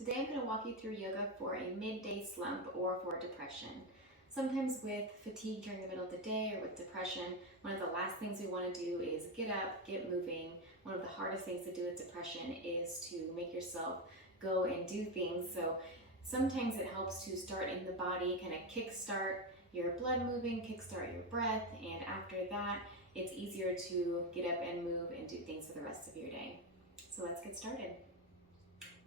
Today I'm going to walk you through yoga for a midday slump or for depression. Sometimes with fatigue during the middle of the day or with depression, one of the last things we want to do is get up, get moving. One of the hardest things to do with depression is to make yourself go and do things. So sometimes it helps to start in the body, kind of kickstart your blood moving, kickstart your breath, and after that, it's easier to get up and move and do things for the rest of your day. So let's get started.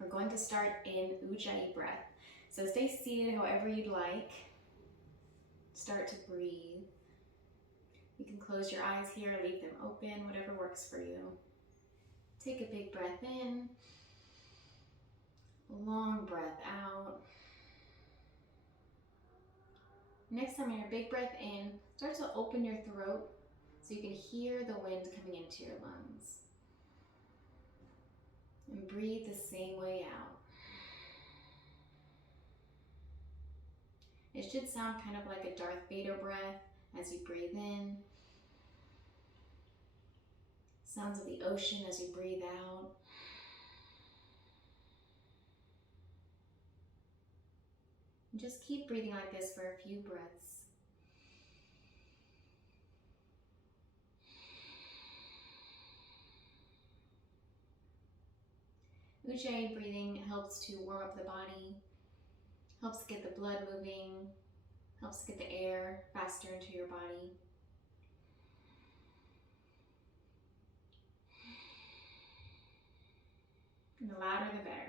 We're going to start in Ugiyi breath. So stay seated however you'd like. Start to breathe. You can close your eyes here, leave them open, whatever works for you. Take a big breath in, a long breath out. Next time, on your big breath in, start to open your throat so you can hear the wind coming into your lungs. And breathe the same way out. It should sound kind of like a Darth Vader breath as you breathe in. Sounds of the ocean as you breathe out. And just keep breathing like this for a few breaths. Ugiyi breathing helps to warm up the body, helps get the blood moving, helps get the air faster into your body. And the louder the better.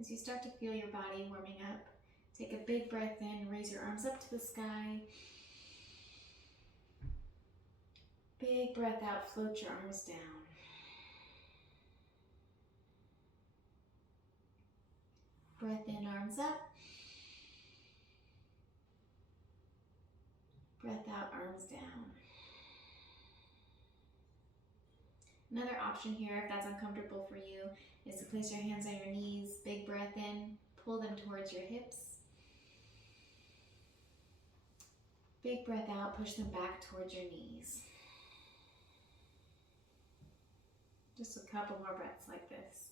As you start to feel your body warming up, take a big breath in, raise your arms up to the sky. Big breath out, float your arms down. Breath in, arms up. Breath out, arms down. Another option here, if that's uncomfortable for you, is to place your hands on your knees. Big breath in, pull them towards your hips. Big breath out, push them back towards your knees. Just a couple more breaths like this.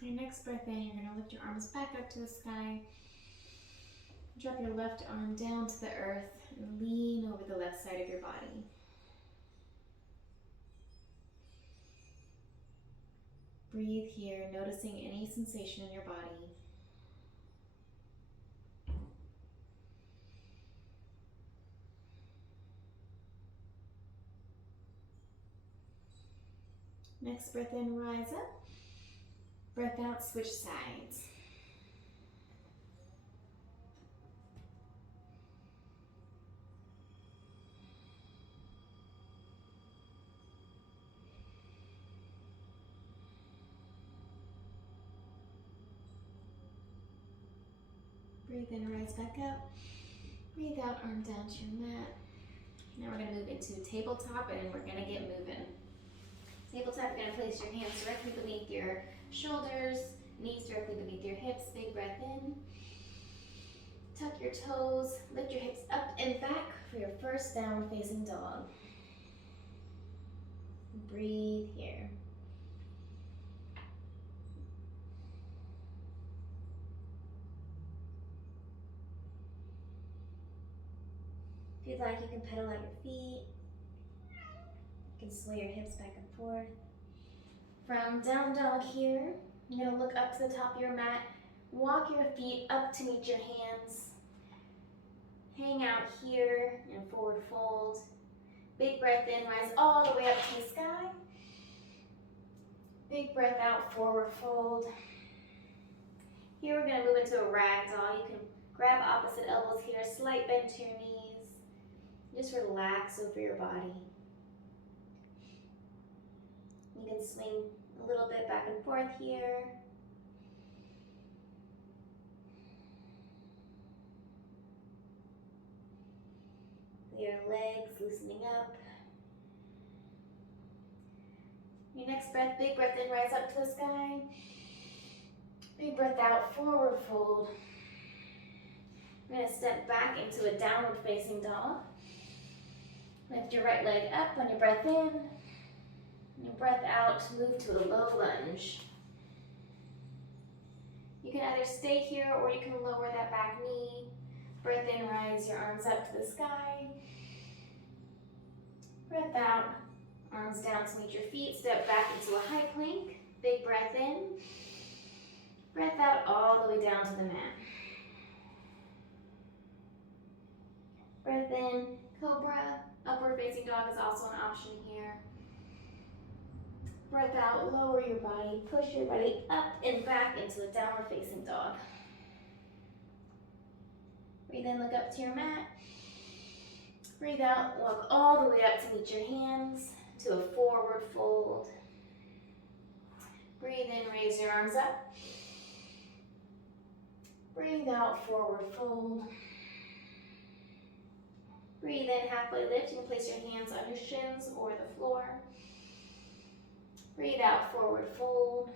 Your next breath in, you're going to lift your arms back up to the sky. Drop your left arm down to the earth and lean over the left side of your body. Breathe here, noticing any sensation in your body. Next breath in, rise up. Breath out, switch sides. Breathe in, rise back up. Breathe out, arm down to your mat. Now we're going to move into tabletop and we're going to get moving. Tabletop, you're going to place your hands directly beneath your shoulders, knees directly beneath your hips. Big breath in. Tuck your toes, lift your hips up and back for your first downward facing dog. Breathe here. If you'd like, you can pedal out your feet. You can sway your hips back and forth. From down dog here, you're going to look up to the top of your mat. Walk your feet up to meet your hands. Hang out here and forward fold. Big breath in, rise all the way up to the sky. Big breath out, forward fold. Here we're going to move into a ragdoll. You can grab opposite elbows here, slight bend to your knees. Just relax over your body. You can swing a little bit back and forth here. Your legs loosening up. Your next breath, big breath in, rise up to the sky. Big breath out, forward fold. We're going to step back into a downward facing dog. Lift your right leg up on your breath in. And your breath out, move to a low lunge. You can either stay here or you can lower that back knee. Breath in, rise your arms up to the sky. Breath out, arms down to meet your feet. Step back into a high plank. Big breath in. Breath out all the way down to the mat. Breath in, cobra. Upward facing dog is also an option here. Breath out, lower your body. Push your body up and back into a downward facing dog. Breathe in, look up to your mat. Breathe out, walk all the way up to meet your hands to a forward fold. Breathe in, raise your arms up. Breathe out, forward fold. Breathe in, halfway lift. You can place your hands on your shins or the floor. Breathe out, forward fold.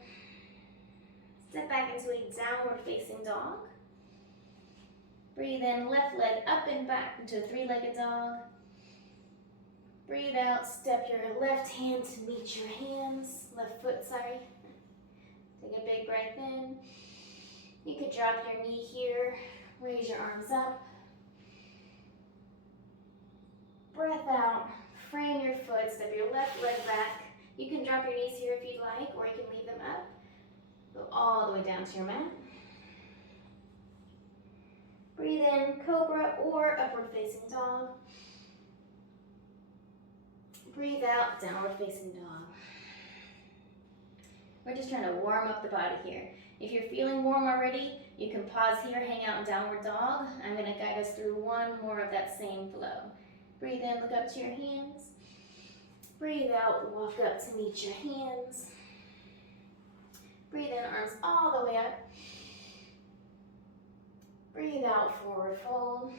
Step back into a downward facing dog. Breathe in, left leg up and back into a three-legged dog. Breathe out, step your left hand to meet your hands. Left foot, sorry. Take a big breath in. You could drop your knee here. Raise your arms up. Breath out, frame your foot, step your left leg back. You can drop your knees here if you'd like, or you can leave them up. Go all the way down to your mat. Breathe in, cobra or upward facing dog. Breathe out, downward facing dog. We're just trying to warm up the body here. If you're feeling warm already, you can pause here, hang out in downward dog. I'm going to guide us through one more of that same flow. Breathe in, look up to your hands. Breathe out, walk up to meet your hands. Breathe in, arms all the way up. Breathe out, forward fold.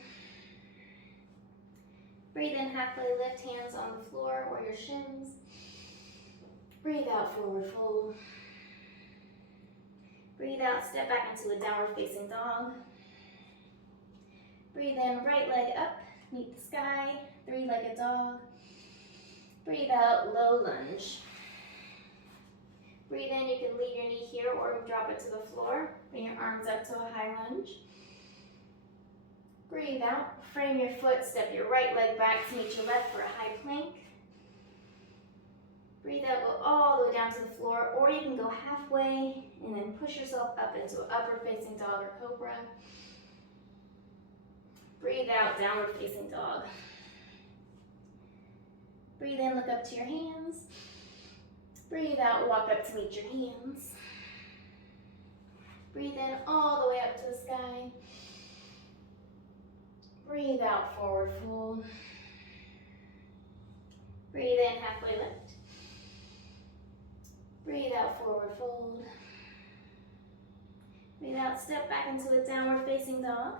Breathe in, halfway lift, hands on the floor or your shins. Breathe out, forward fold. Breathe out, step back into a downward facing dog. Breathe in, right leg up, meet the sky, three-legged dog. Breathe out, low lunge. Breathe in, you can leave your knee here or drop it to the floor. Bring your arms up to a high lunge. Breathe out, frame your foot, step your right leg back to meet your left for a high plank. Breathe out, go all the way down to the floor, or you can go halfway and then push yourself up into an upward facing dog or cobra. Breathe out, downward facing dog. Breathe in, look up to your hands. Breathe out, walk up to meet your hands. Breathe in all the way up to the sky. Breathe out, forward fold. Breathe in, halfway lift. Breathe out, forward fold. Breathe out, step back into a downward facing dog.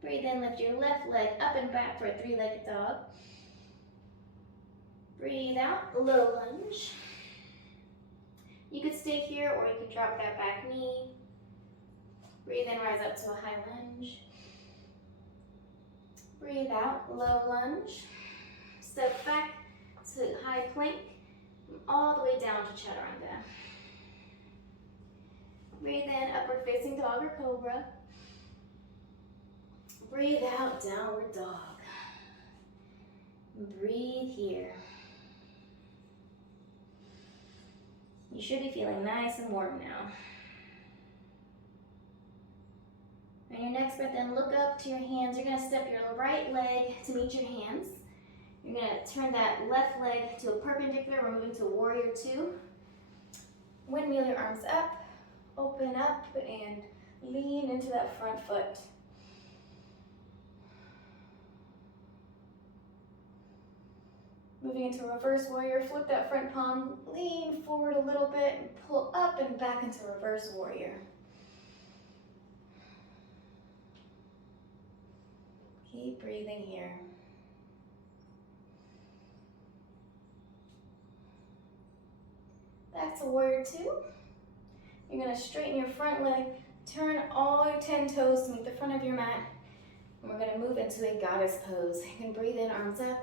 Breathe in, lift your left leg up and back for a three-legged dog. Breathe out, low lunge. You could stay here or you could drop that back knee. Breathe in, rise up to a high lunge. Breathe out, low lunge. Step back to high plank, all the way down to chaturanga. Breathe in, upward facing dog or cobra. Breathe out, downward dog. Breathe here. You should be feeling nice and warm now. On your next breath in, look up to your hands. You're going to step your right leg to meet your hands. You're going to turn that left leg to a perpendicular. We're moving to warrior two. Windmill your arms up, open up, and lean into that front foot. Moving into reverse warrior, flip that front palm, lean forward a little bit, and pull up and back into reverse warrior. Keep breathing here. Back to warrior two. You're gonna straighten your front leg, turn all your 10 toes to meet the front of your mat, and we're gonna move into a goddess pose. You can breathe in, arms up.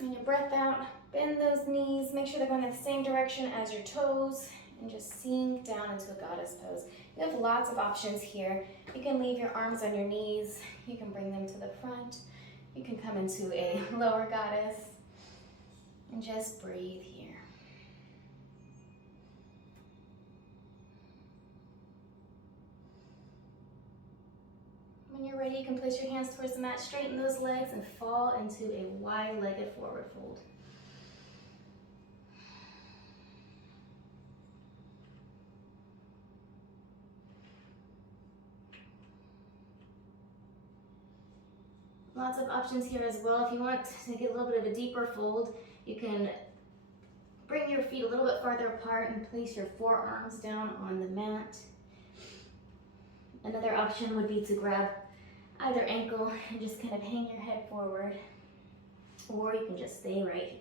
And your breath out, bend those knees, make sure they're going in the same direction as your toes, and just sink down into a goddess pose. You have lots of options here. You can leave your arms on your knees, you can bring them to the front, you can come into a lower goddess, and just breathe here. When you're ready, you can place your hands towards the mat, straighten those legs, and fall into a wide-legged forward fold. Lots of options here as well. If you want to get a little bit of a deeper fold, you can bring your feet a little bit farther apart and place your forearms down on the mat. Another option would be to grab either ankle and just kind of hang your head forward, or you can just stay right here.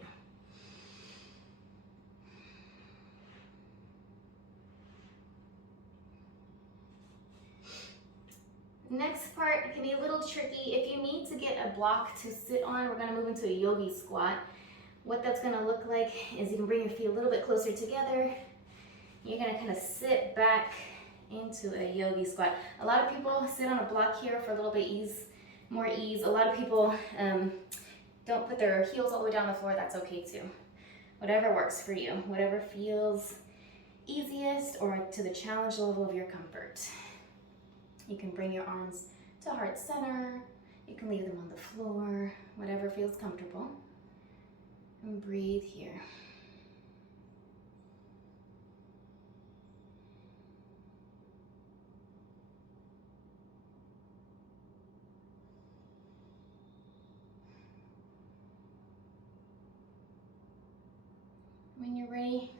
Next part can be a little tricky. If you need to get a block to sit on, we're going to move into a yogi squat. What that's going to look like is you can bring your feet a little bit closer together. You're going to kind of sit back into a yogi squat. A lot of people sit on a block here for a little bit more ease. A lot of people don't put their heels all the way down the floor. That's okay too. Whatever works for you, whatever feels easiest or to the challenge level of your comfort. You can bring your arms to heart center. You can leave them on the floor, whatever feels comfortable. And breathe here. When you're ready,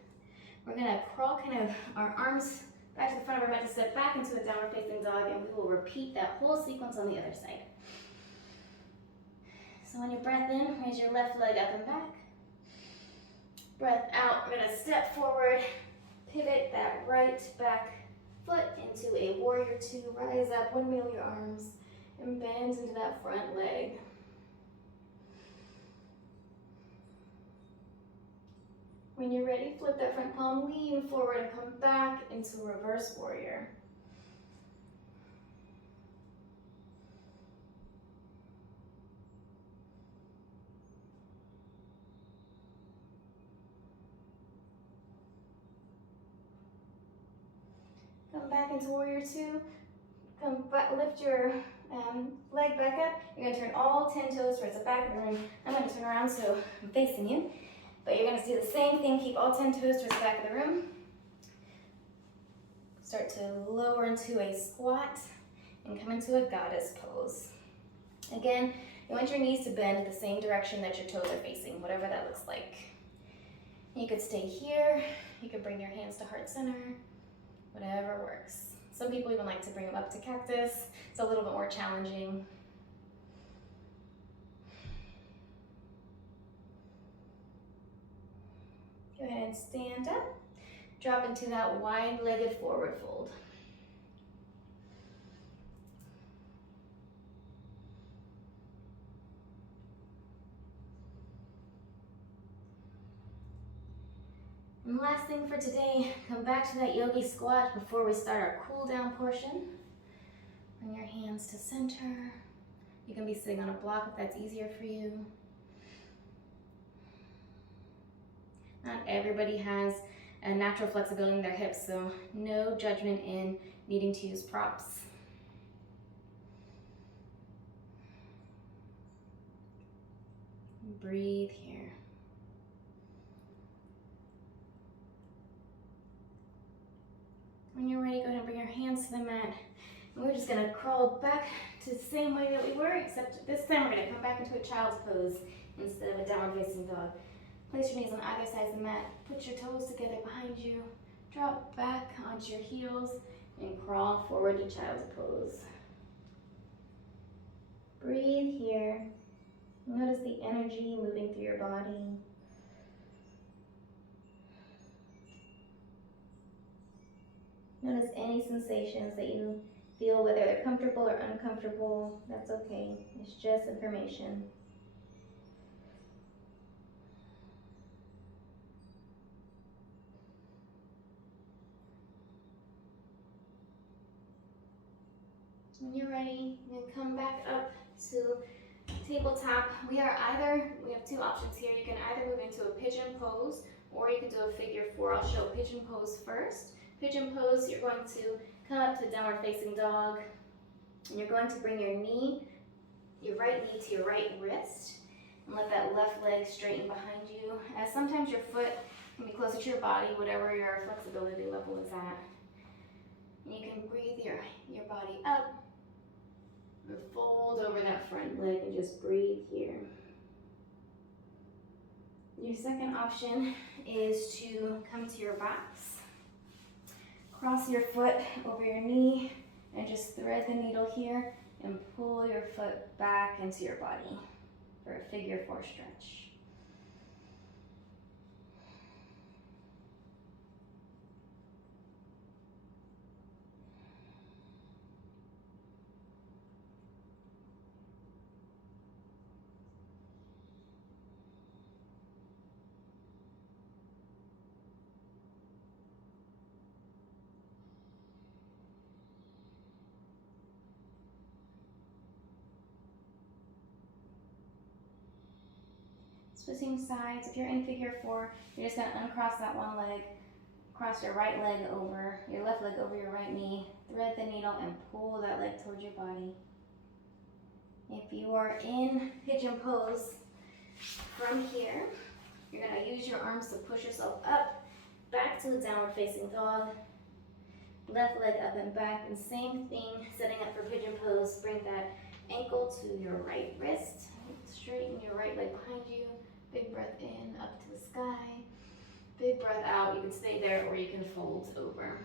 we're gonna crawl kind of our arms back to the front of our mat to step back into a downward facing dog, and we will repeat that whole sequence on the other side. So on your breath in, raise your left leg up and back. Breath out, we're gonna step forward, pivot that right back foot into a warrior two, rise up, windmill your arms, and bend into that front leg. When you're ready, flip that front palm, lean forward and come back into reverse warrior. Come back into warrior two. Come back, lift your leg back up. You're gonna turn all 10 toes towards the back of the room. I'm gonna turn around so I'm facing you. But you're going to do the same thing, keep all 10 toes towards the back of the room. Start to lower into a squat and come into a goddess pose. Again, you want your knees to bend the same direction that your toes are facing, whatever that looks like. You could stay here, you could bring your hands to heart center, whatever works. Some people even like to bring them up to cactus. It's a little bit more challenging. Go ahead and stand up, drop into that wide-legged forward fold. And last thing for today, come back to that yogi squat before we start our cool down portion. Bring your hands to center. You can be sitting on a block if that's easier for you. Not everybody has a natural flexibility in their hips, so no judgment in needing to use props. Breathe here. When you're ready, go ahead and bring your hands to the mat. And we're just gonna crawl back to the same way that we were, except this time we're going to come back into a child's pose instead of a downward facing dog. Place your knees on either side of the mat, put your toes together behind you, drop back onto your heels, and crawl forward to child's pose. Breathe here. Notice the energy moving through your body. Notice any sensations that you feel, whether they're comfortable or uncomfortable. That's okay. It's just information. When you're ready, you can come back up to tabletop. We have two options here. You can either move into a pigeon pose or you can do a figure four. I'll show pigeon pose first. Pigeon pose, you're going to come up to downward facing dog, and you're going to bring your right knee to your right wrist, and let that left leg straighten behind you. As sometimes your foot can be closer to your body, whatever your flexibility level is at. And you can breathe your body up, and fold over that front leg and just breathe here. Your second option is to come to your backs. Cross your foot over your knee and just thread the needle here and pull your foot back into your body for a figure four stretch. Switching sides. If you're in figure four, you're just going to uncross that one leg, cross your right leg over, your left leg over your right knee, thread the needle and pull that leg towards your body. If you are in pigeon pose, from here, you're going to use your arms to push yourself up, back to the downward facing dog, left leg up and back, and same thing, setting up for pigeon pose, bring that ankle to your right wrist, straighten your right leg behind you. Big breath in, up to the sky. Big breath out. You can stay there or you can fold over.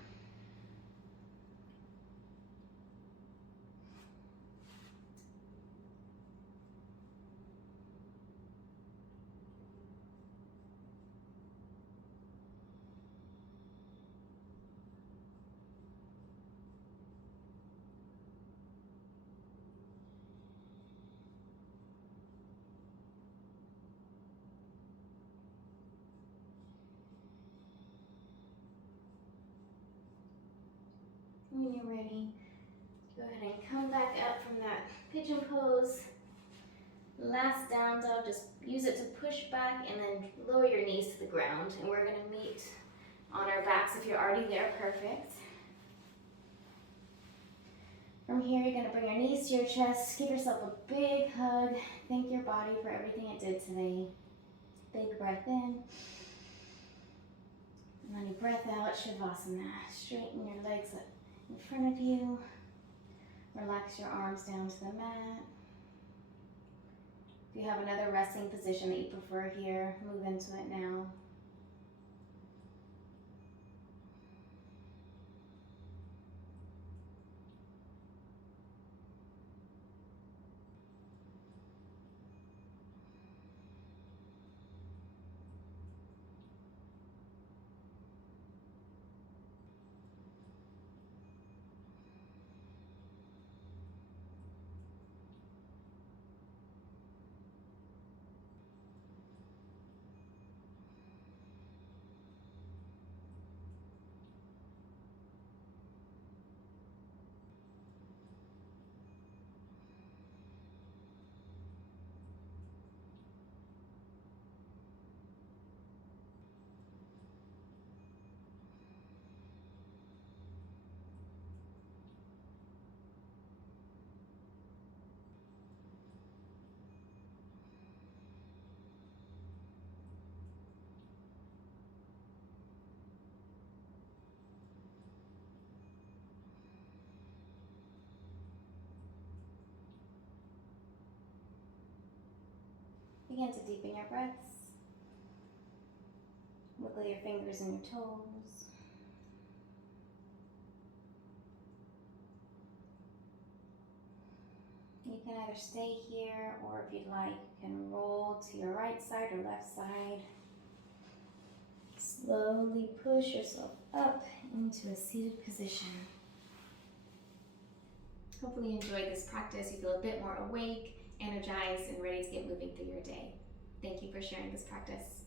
When you're ready, go ahead and come back up from that pigeon pose. Last down dog, just use it to push back and then lower your knees to the ground. And we're going to meet on our backs. If you're already there, perfect. From here, you're going to bring your knees to your chest. Give yourself a big hug. Thank your body for everything it did today. Big breath in. And then you breath out, Shavasana. Straighten your legs up in front of you. Relax your arms down to the mat. If you have another resting position that you prefer here, move into it now. Begin to deepen your breaths. Wiggle your fingers and your toes. You can either stay here, or if you'd like, you can roll to your right side or left side. Slowly push yourself up into a seated position. Hopefully you enjoyed this practice. You feel a bit more awake, energized, and ready to get moving through your day. Thank you for sharing this practice.